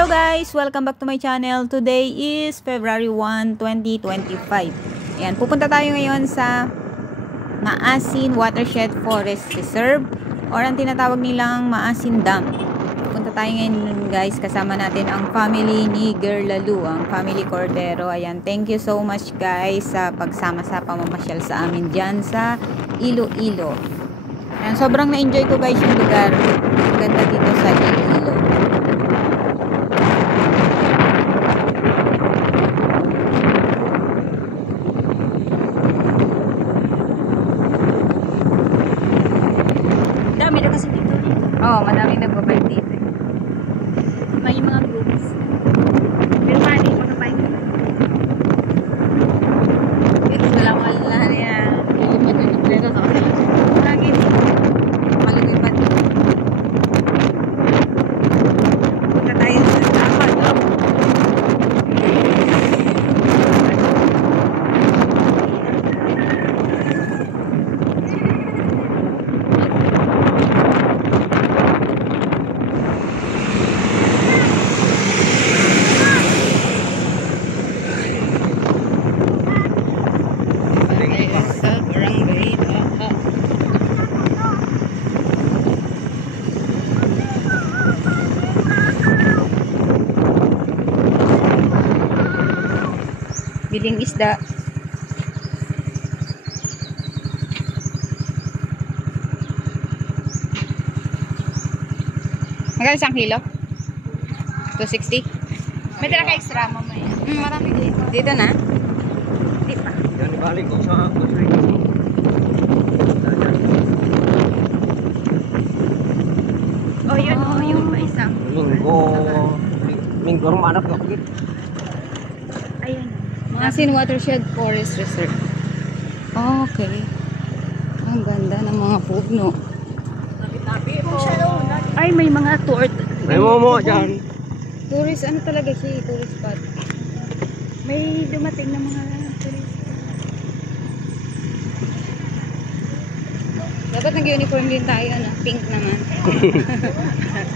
Hello guys! Welcome back to my channel. Today is February 1, 2025. Ayan, pupunta tayo ngayon sa Maasin Watershed Forest Reserve or ang tinatawag nilang Maasin Dam. Pupunta tayo ngayon guys, kasama natin ang family ni Gerlalu, ang family Cordero. Ayan, thank you so much guys sa pagsama sa pamamasyal sa amin dyan sa Iloilo. Ayan, sobrang na-enjoy ko guys yung lugar. Ganda dito sa Iloilo. Dami na kasi dito. Oo, madaming nagbabike dito. May mga groups. Pero paano yung mga bike? Ito lang wala niya. Lilipat yung dito sa kanila. Lagi. Malagay pa dito. Punta tayo sa dapat. Biling isda. Magkano isang kilo? 260? May dala ka extra mamaya. Marami dito. Dito na? Hindi pa. Yan, ibalik ko sa kusri. Oh, yun. Oh, yung isang. Minggo rumanak ka pagit. Ayan. Maasin Watershed Forest Reserve. Okay. Ang ganda ng mga puno. Ay, may mga tour. May momo dyan. Tourist, ano talaga siya? Tourist spot. May dumating na mga tourist. Dapat nag-uniform din tayo, ano? Pink naman.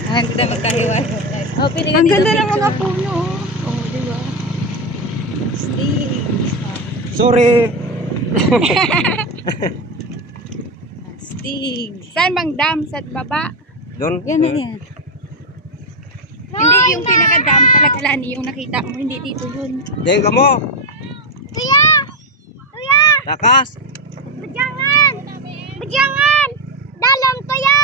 Hindi na magkahiwalay. Oh, Ang ganda ng mga puno. Oh, di ba? Stig. Sorry. Stig. Saan bang dam? Sa baba? Doon. Yan na yan. Hindi yung pinaka-dam talaga lani yung nakita mo. Hindi dito yun. Deng ka mo. Kuya! Kuya! Takas. Bajangan! Bajangan! Dalam to ya!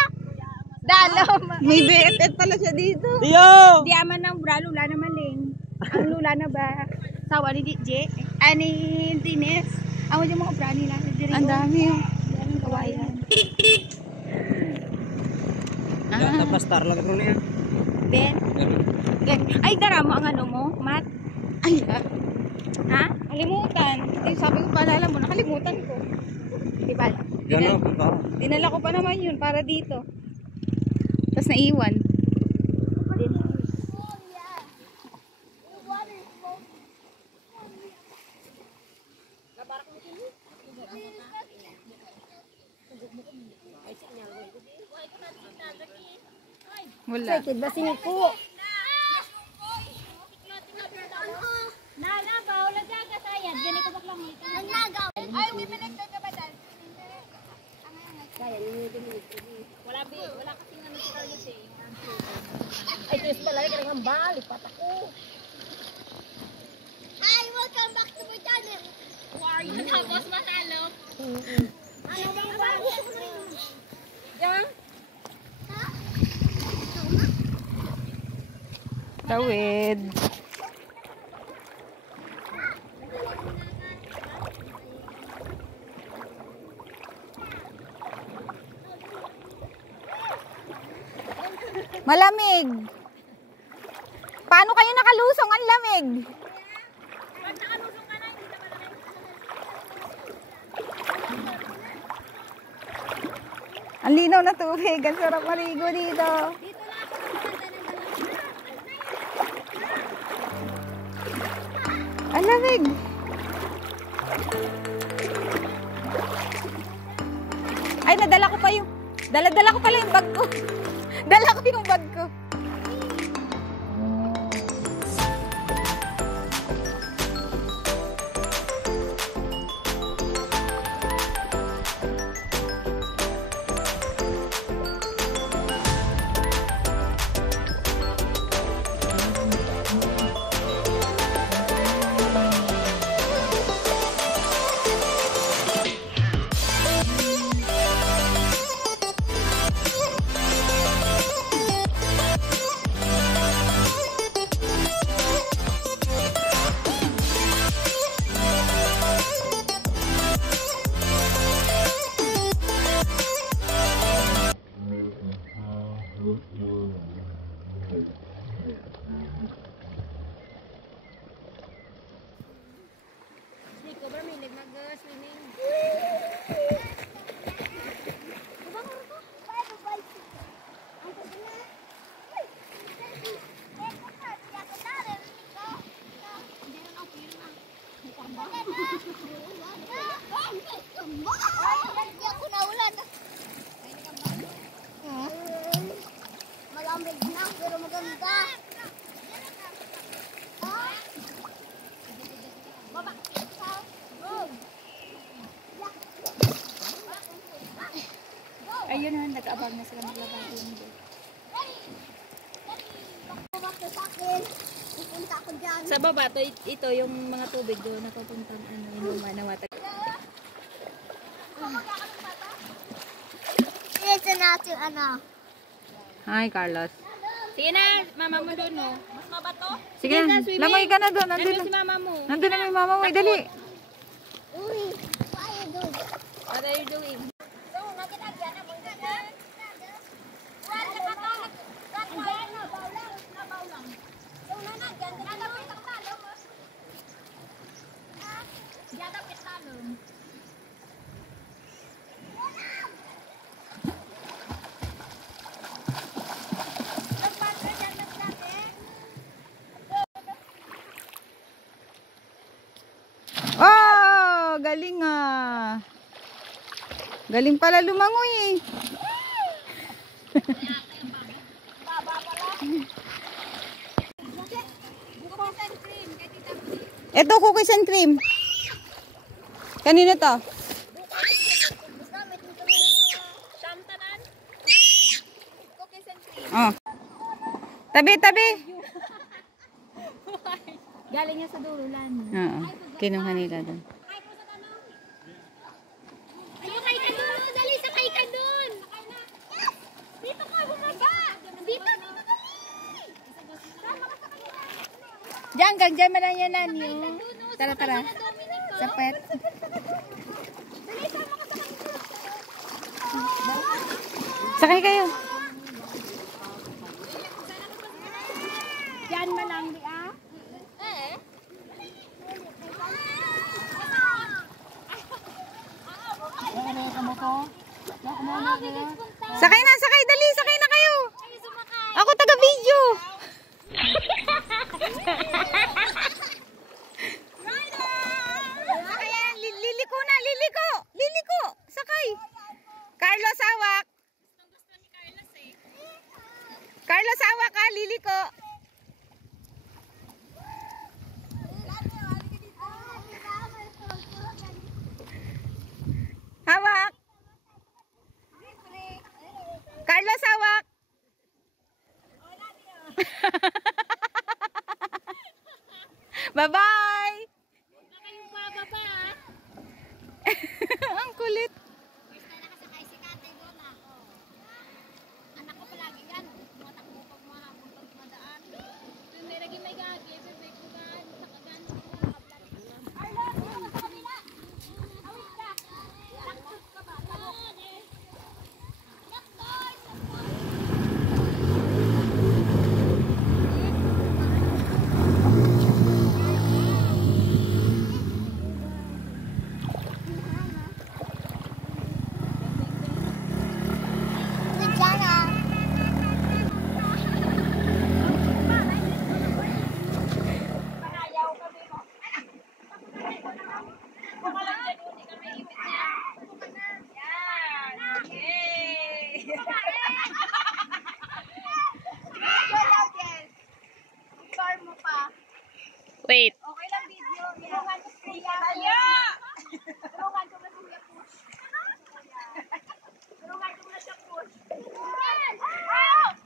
Dalam! May BFF pala siya dito. Tiyo! Di aman ng bra, lula naman ling. Ang lula na ba? Sawa ni DJ? Ani Dines? Amo yung mga bra nila. Ang dami yung Daming kawayan. Tapos star lang ito niya. Ben? Ay, dara mo ang ano mo, Matt? Ay, Ha? kalimutan. Ay, sabi ko paalala mo, nakalimutan ko. Di ba? Yan o, punta. Dinala ko pa naman yun para dito. Tapos naiwan. Wala. Sakit ba siniko? Wala kasi nga nang Carlos eh. Ay, ito pala ka nang balik patako. Hi, welcome back to my channel. Who are you? Tapos matalo. Ano ba yung parang Diyan? Tawid. Malamig. Paano kayo nakalusong? Ang lamig. Pag nakalusong ka na, hindi na malamig. Ang linaw na tubig. Ang sarap maligo dito. Dito na ako maganda ng Ang lamig. Ay, nadala ko pa yung... Dala-dala ko pala yung bag ko. Dala ko yung bag ko. swimming. Malamig na, pero maganda. Baba. Ayun na, nag-aabang na sila maglabay yun. Pupunta ako dyan. Sa baba, ito yung mga tubig doon napapuntang inuman na water. Ito natin Hi, Carlos. Sige na, mama mo doon, no? Mas mabato? Sige na, langoy ka na doon. Nandun Ano si mama mo? na may mama mo. Dali. Uy, paano doon? What are you doing? Oh, galing ah. Galing pala lumangoy eh. Ito, cookies and cream. Kanino to? Shantanan? Cookies and cream. Oh. Tabi, tabi. Galing niya sa durulan. Oo. Kinuha nila doon. Sakay ka doon! Dali, sakay ka doon! Dito ka, bumaba! Dito, dito, dali! Sama ka sa kanila! Diyan, diyan man lang yan nanyo. Tara, tara. Sapet. Dali, sama ka sa kanila! Sakay kayo. Diyan man lang, di ah? Eh? Sakay na, sakay. Dali, sakay na kayo. Ako taga-video. Liliko na, liliko. Liliko. Sakay. Carlos, hawak. Carlos, hawak ka. Liliko. Hawak. Carlos, hawak. Bye-bye. Kayong bababa ah. Ang kulit. Basta nakasakay si Kate doon ako. Anak ko palagi yan. Tumatakbo pag mahabol pag madaan. May lagi may gagi, may kugan, sa kagan. Wait. Okay lang video. Tulungan ko si Kuya. Tayo! Tulungan ko na si Kuya push. Tulungan ko na siya push.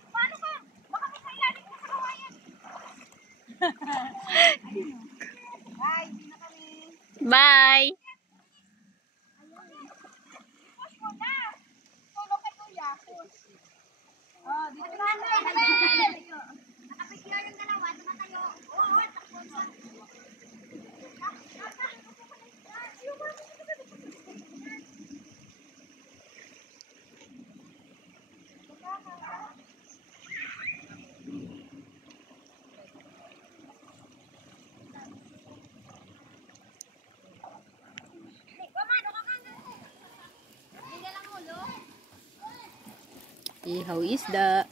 Paano ka? Baka may kailalim ko sa kawayan. Bye, hindi na kami. Bye. Push mo na. Tulong kay Kuya. Push. Oh, dito na. Nakapigla yung dalawa. Tumatayo. Oo, takbo sa. Ihaw isda.